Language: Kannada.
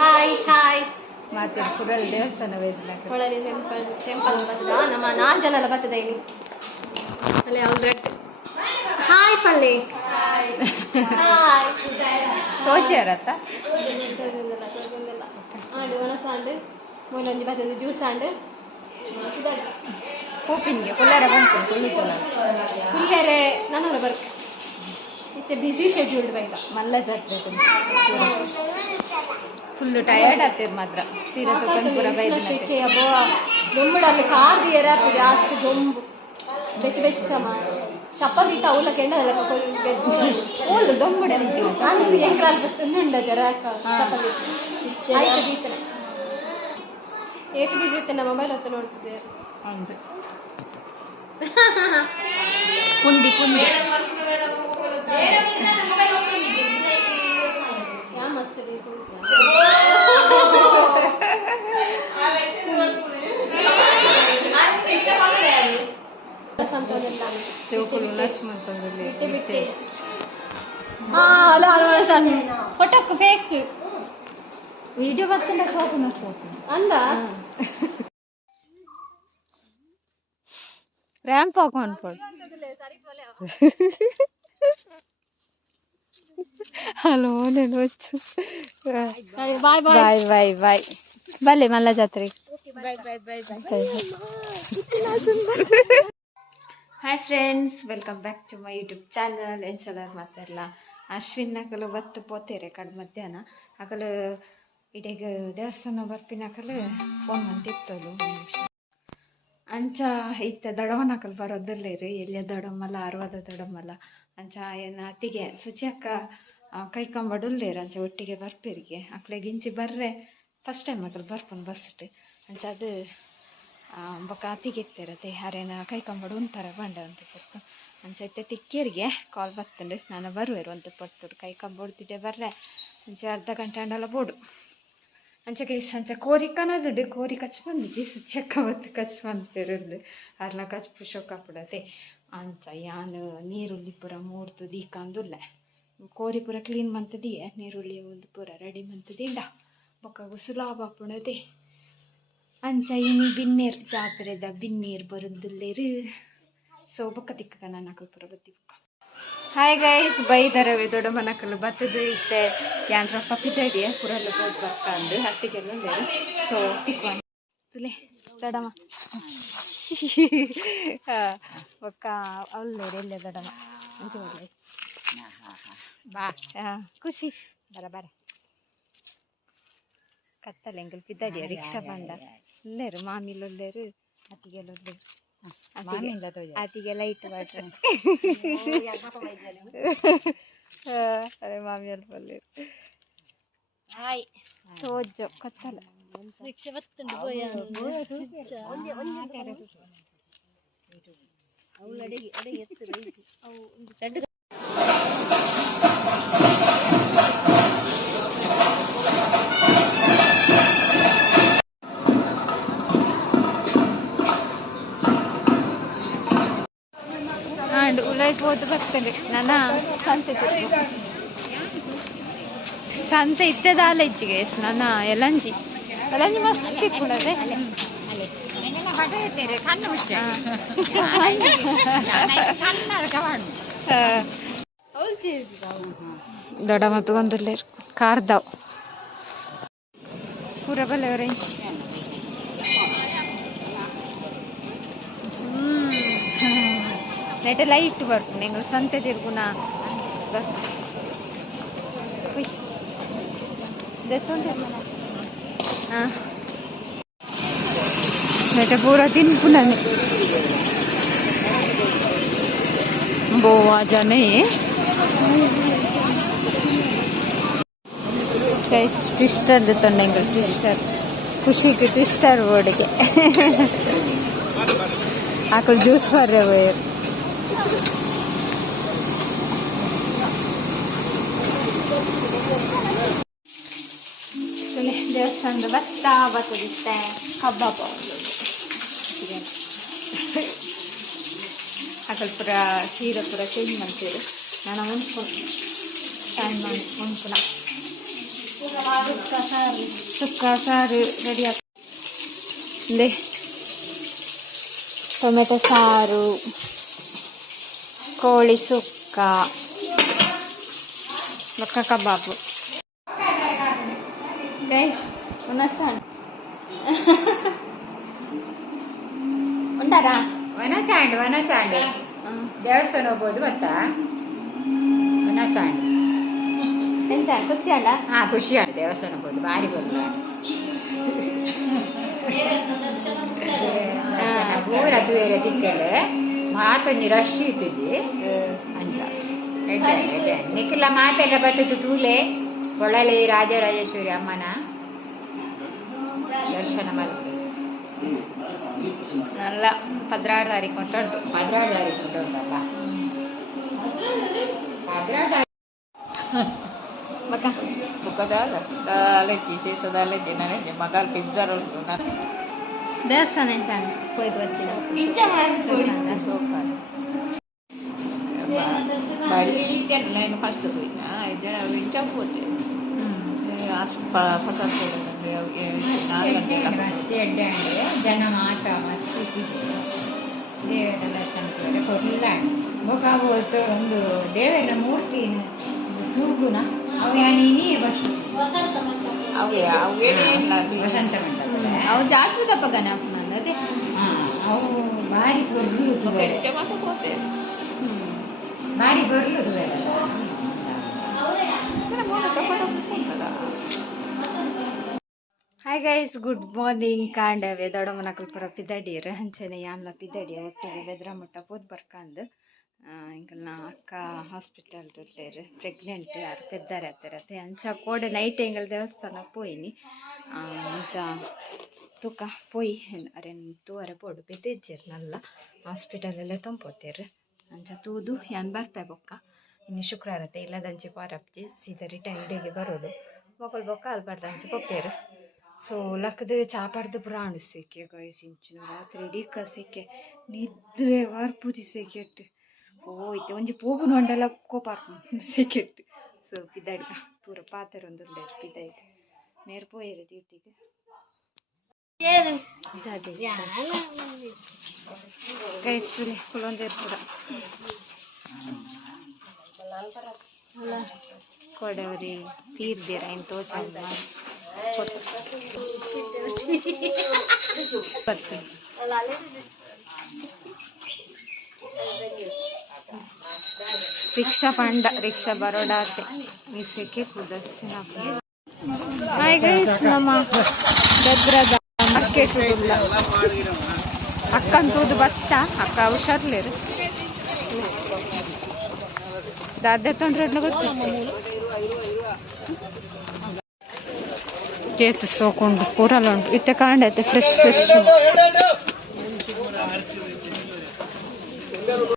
ಹಾಯ್ ಹಾಯ್ ಮತ್ತೆ ಪುರಲ್ಲಿ ದೇವಸ್ಥಾನ ಕೊಳಲಿ ಟೆಂಪಲ್ ಬರ್ತದ ನಮ್ಮ 4 ಜನ ಎಲ್ಲ ಬರ್ತದ ಇಲ್ಲಿ ಅಲ್ಲಿ ಆಲ್ರೆಡಿ ಹಾಯ್ ಪಲ್ಲಿ ಹಾಯ್ ತೋಚಾರತ್ತ ಆಂಡು ಒಣಸಾಂಡು ಮೂಲೊಂಜಿ ಬರ್ತದೆ ಜ್ಯೂಸ್ ಆಂಡು ಕೂಪಿನ್ಗೆ ಕುಲ್ಲಾರ ಬಂತು ಕುಲ್ಲು ಚಲೋ ಕುಲ್ಲೇರೆ ನನ್ನ ಬರ್ಕ ಮತ್ತೆ ಬಿಸಿ ಶೆಡ್ಯೂಲ್ಡ್ ಬೈಗ ಮಲ್ಲ ಜಾತ್ರೆ ಫುಲ್ಲು ಟಯರ್ಡ್ ಆಗ್ತದೆ ಮಾತ್ರ ತೀರಾ ಸುಖನ್ಪುರ ಶೆಕೆ ಅಬ್ಬೋ ದೊಂಬುಡಲ್ಲಿ ಕಾದು ಏರಾಗ್ತದೆ ಅಷ್ಟು ದೊಂಬು ಬೆಚ್ಚ ಚಪಾತಿ ಅವಲ ಕೆಂಡಲ್ಲ ಓಲ್ಡು ದೊಂಬುಡೆ ಅಂತೀವಿ ಎಂಕ್ರಾಲ್ ಬಸ್ ಉಂಡದೆ ರಾಕ ಚಪಾತಿ ಆಯ್ತು ಬೀತನೆ ಏತ್ ಬಿಸಿತ್ತೆ ನಮ್ಮ ಮೊಬೈಲ್ ಹೊತ್ತು ನೋಡ್ತಿದ್ದೆ ಹೌದು ಪುಂಡಿ ಪುಂಡಿ ಯಾ ಮಸ್ತ್ ಫೋಟೋಕ್ ಫೇಸ್ వీడియో వచ్చిందా సోపున సోపు అందా ర్యాంప్ ಹಾಕೊಂಡು ಪಡ್ ಹಲೋ నేను వచ్చు ಬಾಯ್ ಬಾಯ್ ಬಾಯ್ ಬಾಯ್ ಬಾಯ್ ಬಲ್ಲೆ ಮಲ್ಲ ಜಾತ್ರೆ bye bye bye hi friends welcome back to my YouTube channel ಏನು ಚಲೋ ಮಾತಾಡಲ್ಲ ಅಶ್ವಿನ್ ನಕಲು ಬತ್ತು ಪೋತೇರೆ ಕಡ್ ಮಧ್ಯಾಹ್ನ ಅಕಲು ಇಡೀಗ ದೇವಸ್ಥಾನ ಬರ್ಪಿನಕಲು ಫೋನ್ ಮಂತಿತ್ತಲು ಅಂಚ ಇತ್ತ ದಡವನಕಲು ಬರೋದಲ್ಲೇ ರೀ ಎಲ್ಲಿಯ ದಡಮಲ್ಲ ಅರವದ ದಡಮಲ್ಲ ಅಂಚ ಏನು ಅತ್ತಿಗೆ ಸುಚಿ ಅಕ್ಕ ಕೈಕೊಂಬಡುಲ್ಲೇರು ಅಂಚ ಒಟ್ಟಿಗೆ ಬರ್ಪೇರಿಗೆ ಅಕ್ಲೆ ಗಿಂಚಿ ಬರ್ರೆ ಫಸ್ಟ್ ಟೈಮ್ ಅಕಲು ಬರ್ಪುನ್ ಬಸ್ಟ್ ಅಂಚ ಅದು ಬೊಕ್ಕ ಅತ್ತಿಗೆ ಇತ್ತಿರತ್ತೆ ಯಾರೇನ ಕೈಕೊಂಬಡು ಉಂತಾರೆ ಬಂಡ ಅಂತ ಬರ್ತು ಅಂಚೈತೆ ತಿಕ್ಕೇರಿಗೆ ಕಾಲ್ ಬರ್ತಂಡು ನಾನು ಬರುವೆರು ಅಂತ ಪಡ್ತುಡು ಕೈಕೊಂಬಡ್ತಿದ್ದೆ ಬರ್ರೆ ಅಂಚೆ ಅರ್ಧ ಗಂಟೆ ಅಂಡಲ್ಲ ಬೋಡು ಅಂಚೆ ಕೈಸ್ ಅಂಚೆ ಕೋರಿ ಕನದುಡು ಕೋರಿ ಕಚ್ ಬಂದಿಜ್ಜಿ ಸುಚ್ಚಕ್ಕ ಹೊತ್ತು ಕಚ್ ಬಂತಿರೋದು ಅರ್ಲ ಕಚ್ ಪುಷೋಕ ಬಿಡತ್ತೆ ಅಂಚ ಯಾನು ನೀರುಳ್ಳಿ ಪೂರ ಮೂಡ್ತು ದೀಕಂದುಲ್ಲ ಕೋರಿ ಪೂರ ಕ್ಲೀನ್ ಮಂತದಿಯೇ ನೀರುಳ್ಳಿ ಒಂದು ಪೂರ ರೆಡಿ ಮಂತದಿಂಡ ಬೊಕ್ಕ ಸುಲಾಭ ಪುಣದೆ ಅಂಚ ಇನಿ ಬಿನ್ನೇರ್ ಜಾತ್ರೆದ ಬಿನ್ನೀರ್ ಬರುದಿಲ್ಲೇರು ಸೊ ಬೊಕ್ಕ ತಿಕ್ಕ ನನ್ನ ಪೂರ ಬತ್ತಿ ಬೊಕ್ಕ ಹಾಯ್ ಗೈಸ್ ಬೈದರವೆ ದೊಡ್ಡ ಮನಕಲು ಬತ್ತದು ಇತ್ತೆ ಯಾಂಡ್ರ ಪಪ್ಪಿತಡಿಯ ಪುರಲ್ಲ ಹೋಗಿ ಬರ್ಕಂದು ಹತ್ತಿಗೆಲ್ಲ ಉಳ್ಳೇರು ಸೊ ತಿಕ್ಕೊಂಡ್ಲೆ ದಡಮ ಒಕ್ಕ ಅವಲ್ಲೇರು ಎಲ್ಲೇ ದಡಮ ಅಂಚೆ ಒಳ್ಳೆ ಬಾ ಖುಷಿ ಬರ ಬರ ಕತ್ತಲೆ ಎಂಗಲ್ ಪಿದ್ದಡಿಯ ರಿಕ್ಷಾ ಬಂಡ ಇಲ್ಲೇರು ಮಾಮಿಲ್ ಒಳ್ಳೇರು ಹತ್ತಿಗೆಲ್ಲ ಒಳ್ಳೇರು ಅತಿಗೆ ಲೈಟ್ ಮಾಡ್ರೆ ಅದೇ ಮಾಮಿ ಅಲ್ಪ ಹಾಯ್ ತೋಜು ಕತ್ತಲ ರಿಕ್ಷಾ ಬತ್ತಂಡು ಲೈಟ್ ಓದು ಬರ್ತದೆ ನನ್ನ ಸಂತೆ ಇತ್ತದ ಆಲೆಜ್ಜಿಗೆ ನನ್ನ ಎಲಂಜಿ ಮಸ್ತ್ ಇಪ್ಪುಡದೆ ದೊಡ್ಡ ಮತ್ತು ಒಂದಲ್ಲೇ ಕಾರ್ದಾವ್ ಪೂರ ಬಲ್ಲೆ ಆರೆಂಜ್ ನೆಟ್ಟೆ ಲೈಟ್ ಬರ್ತು ನಿಂಗೆ ಸಂತೆ ತಿರ್ಗುನ ಹಾಂ ನೆಟ್ಟೆ ಪೂರ ತಿನ್ಪುನನೆ ಬೋವಾ ಜನೇ ಟ್ವಿಸ್ಟರ್ ತಂಡೆಂಗೆ ಟ್ವಿಸ್ಟರ್ ಖುಷಿಗೆ ಟ್ವಿಸ್ಟರ್ ಬೋರ್ಡಿಗೆ ಹಾಕೊಂಡು ಜ್ಯೂಸ್ ಬರ್ರೆ ಹೋಯರು ದೇವಸ್ಥಾನದ ಬತ್ತದಿತ್ತೆ ಕಬ್ಬಾಬ ಹಾಕಲ್ ಪೂರ ಸೀರೆ ಪೂರ ಚೇಂಜ್ ಮಾಡ್ತೀರಿ ನಾನು ಹೊಂದ್ಕೊಂಡು ಟೈಮ್ ಮಾಡಿ ಹೊಂದ್ಕೊಳ ಸುಕ್ಕ ಸಾರು ರೆಡಿ ಆಗ್ತದೆ. ಟೊಮೆಟೊ ಸಾರು, ಕೋಳಿ ಸುಕ್ಕ, ಲೊಕ್ಕ ಕಬಾಬು. ಗೈಸ್ ಉನಸಾಂಡ್ ಉಂಟಾರಾ? ವನಸಾಂಡ್ ದೇವಸ್ಥಾನ ಹೋಗ್ಬೋದು ಗೊತ್ತಾ? ವನಸಾಂಡ್ ಎಂಚ ಖುಷಿ ಅಲ್ಲ? ಖುಷಿ ಆಯ್ತು. ದೇವಸ್ಥಾನ ಹೋಗ್ಬೋದು ಭಾರಿ ಬರಲ್ಲ ಪೂರ ತೂರ ತಿಕ್ಕಲೆ ಮಾತೊಂದು ರಶ್ ಇಟ್ಟಿದ್ದಿ ಅಂಚ ನಿಖಿಲ ಮಾತೆಲ್ಲ ಬರ್ತದ್ದು ತೂಲೆ ಕೊಳಲೆ ರಾಜರಾಜೇಶ್ವರಿ ಅಮ್ಮನ ದರ್ಶನ ಮಾಡ್ತೀವಿ. നല്ല 16 ತಾರೀಕು ಉಂಟು. 16 ತಾರೀಕು ಉಂಟಲ್ಲ. 16 ದೇವಸ್ಥಾನ ಎಂಚ ಪೋಯ್ದು ಬರ್ತೀನಿ. ಫಸ್ಟ್ ಹೋಯ್ತು ಜನ ಮಾತ ದೇವರ ದರ್ಶನ ಕೊಲ್ಲ ಬೋಕಾಬೋತು ಒಂದು ದೇವರ ಮೂರ್ತಿ ತೂಗುನ ಅವನಿ ವಸಂತ ಮಂಟಪ ಅವು ಜಾಸ್ತಿ ದಪ್ಪ ಗಣಪನ ಅದೇ ಅವು ಭಾರಿ ಗೊರ್ಲು ಭಾರಿ ಗೊರ್ಲು ಹಾಯ್ ಗೈಸ್, ಗುಡ್ ಮಾರ್ನಿಂಗ್. ಕಾಂಡವೆ ದೊಡ್ಡಮ್ಮನಕಲ್ ಪುರ ಪಿದಡಿಯರ್ ಹಂಚನೆ ಯಾನ್ಲ ಪಿದಡಿಯ ಒಟ್ಟಿಗೆ ಬೆದ್ರಮಟ್ಟ ಪೋದ್ ಬರ್ಕಂದು ಇಂಕಲ್ನ ಅಕ್ಕ ಹಾಸ್ಪಿಟಲ್ ದುಡ್ಡೇರು ಪ್ರೆಗ್ನೆಂಟ್ ಯಾರು ಪೆದ್ದಾರೆ ಅತ್ತೆ ಅಂಚ ಕೋಡೆ ನೈಟ್ ಎಂಗಲ್ ದೇವಸ್ಥಾನ ಪೋಯಿನಿ ಅಂಚ ತೂಕ ಪೋಯಿ ಅರೆನ್ ತೂವರೆ ಪೋಡು ಪೆದ್ದಿಜ್ಜೇರು ನಲ್ಲ ಹಾಸ್ಪಿಟಲಲ್ಲೇ ತಂಪೋತೇರು ಅಂಚ ತೂದು ಯಾನ್ ಬರ್ಪೆ ಬೊಕ್ಕ ಇನ್ನು ಶುಕ್ರವಾರತೆ ಇಲ್ಲದಂಚೆ ಪಾರಪ್ಜಿ ಸೀದಾ ರಿಟರ್ನ್ ಇಡೆಗೆ ಬರೋದು ಮೊಕಲ್ ಬೊಕ್ಕ ಅಲ್ಬಾರ್ದಂಚೆ ಪೊಪ್ಪೇರು. ಸೊ ಲಕ್ಕದ ಚಾಪಾಡ್ದು ಪುರ ಅಣಿಸೇಕೆ ಗೈಸ್ ಇಂಚಿನ ರಾತ್ರಿ ಇಡೀ ಕಸೇಕೆ ನಿದ್ರೆ ವಾರ್ ಪೂಜಿ ಸೇಕೆಟ್ಟು ಹೋಯ್ತು ಒಂಜಿ ಪೋಗು ನೊಂಡಲ ಕೋಪಾರ್ಪು ಸೇಕೆಟ್ಟು. ಸೊ ಪಿದಡ್ಗ ಪೂರ ಪಾತೆರೊಂದು ಪಿದೈಗೆ ನೇರ್ ಪೋಯರು ಡ್ಯೂಟಿಗೆ ಗೈಸ್ ತುಲೆ ಕುಲೊಂದೇರು ಪುರ ಕೊಡವರಿ ತೀರ್ದಿರ ಇನ್ನು ತೋಚ ರಿಕ್ಷಾ ಪಂಡ ರಿಕ್ಷಾ ಬರೋಡಾತೆ ಮಿಸಕ್ಕೆ ಕುದಸ್ಸಿನ. ಹಾಯ್ ಗೈಸ್, ನಮ್ಮ ಗದ್ರದ ಮಾರ್ಕೆಟ್ ಅಕ್ಕಂತೂದು ಭತ್ತ ಅಕ್ಕ ಹುಷಾರ್ಲೇರು ದಾದೆ ತೊಂಡ್ರೆ ಗೊತ್ತಿಚ್ಚಿ ಕೇತು ಸೋಕೊಂಡು ಪೂರಲ್ಲ ಉಂಟು ಇತ್ತೆ ಕಾಂಡೈತೆ ಫ್ರೆಶ್